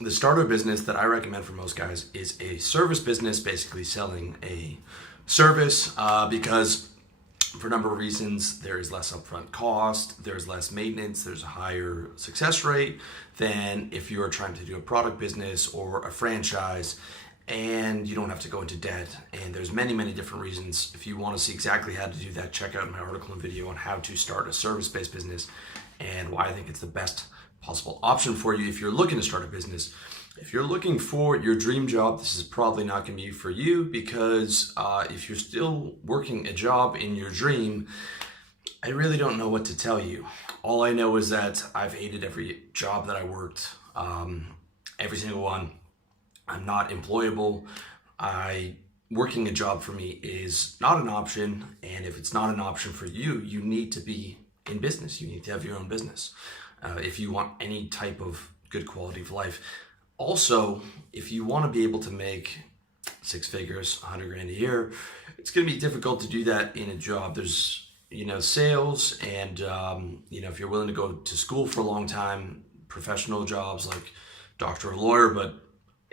The starter business that I recommend for most guys is a service business, basically selling a service because for a number of reasons, there is less upfront cost, there's less maintenance, there's a higher success rate than if you are trying to do a product business or a franchise, and you don't have to go into debt. And there's many, many different reasons. If you want to see exactly how to do that, check out my article and video on how to start a service-based business and why I think it's the best possible option for you if you're looking to start a business. If you're looking for your dream job, this is probably not going to be for you because if you're still working a job in your dream, I really don't know what to tell you. All I know is that I've hated every job that I worked, every single one. I'm not employable. Working a job for me is not an option, and if it's not an option for you, you need to be in business. You need to have your own business if you want any type of good quality of life. Also, if you want to be able to make six figures, 100 grand a year, it's going to be difficult to do that in a job. There's, sales and, if you're willing to go to school for a long time, professional jobs like doctor or lawyer, but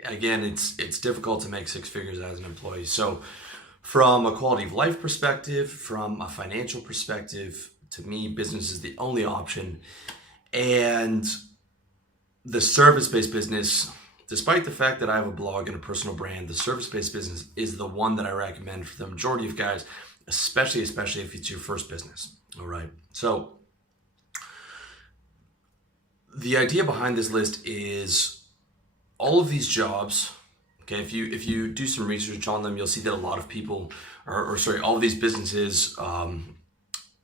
again, it's difficult to make six figures as an employee. So from a quality of life perspective, from a financial perspective, to me, business is the only option. And the service-based business, despite the fact that I have a blog and a personal brand, the service-based business is the one that I recommend for the majority of guys, especially if it's your first business. All right. So the idea behind this list is all of these jobs. Okay, if you do some research on them, you'll see that a lot of people, all of these businesses, a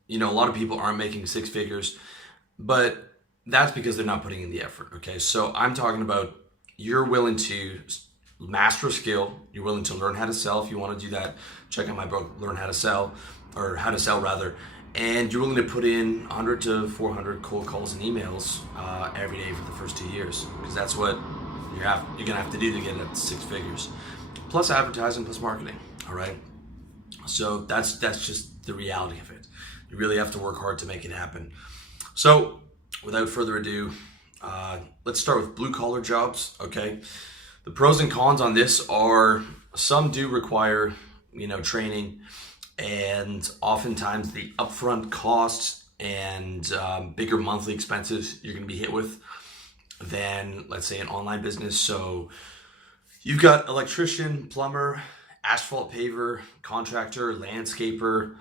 lot of people aren't making six figures, but that's because they're not putting in the effort. Okay, so I'm talking about you're willing to master a skill, you're willing to learn how to sell. If you want to do that, check out my book, Learn How to Sell, or How to Sell rather. And you're willing to put in 100 to 400 cold calls and emails every day for the first 2 years, because that's what you're gonna have to do to get at six figures, plus advertising, plus marketing. All right, so that's just the reality of it. You really have to work hard to make it happen. So without further ado, let's start with blue collar jobs. Okay, the pros and cons on this are some do require training, and oftentimes the upfront costs and bigger monthly expenses you're going to be hit with than, let's say, an online business. So you've got electrician, plumber, asphalt paver, contractor, landscaper,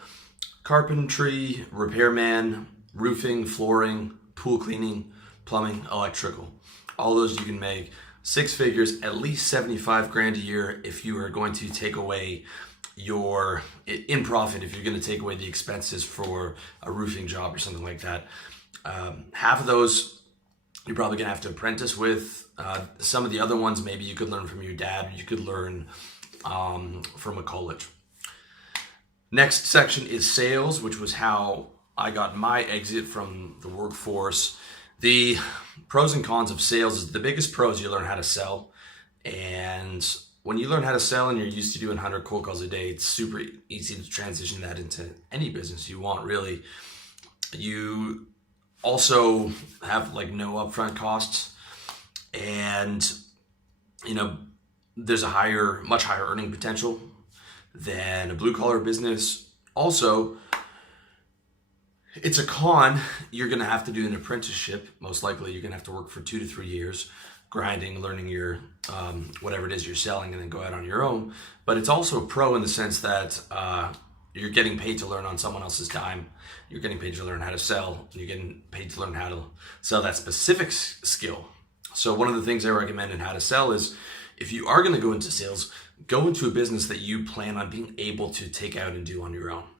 carpentry, repairman, roofing, flooring, pool cleaning, plumbing, electrical. All those you can make six figures, at least 75 grand a year if you are going to take away your in profit, if you're going to take away the expenses for a roofing job or something like that. Half of those you're probably gonna have to apprentice with. Some of the other ones, maybe you could learn from your dad, or you could learn from a college. Next section is sales, which was how I got my exit from the workforce. The pros and cons of sales is the biggest pros, you learn how to sell. And when you learn how to sell and you're used to doing 100 cold calls a day, it's super easy to transition that into any business you want, really. You also have no upfront costs, and there's a much higher earning potential than a blue collar business. Also, it's a con. You're going to have to do an apprenticeship. Most likely you're going to have to work for 2 to 3 years grinding, learning your whatever it is you're selling, and then go out on your own. But it's also a pro in the sense that you're getting paid to learn on someone else's time. You're getting paid to learn how to sell. You're getting paid to learn how to sell that specific skill. So one of the things I recommend in how to sell is, if you are going to go into sales, go into a business that you plan on being able to take out and do on your own.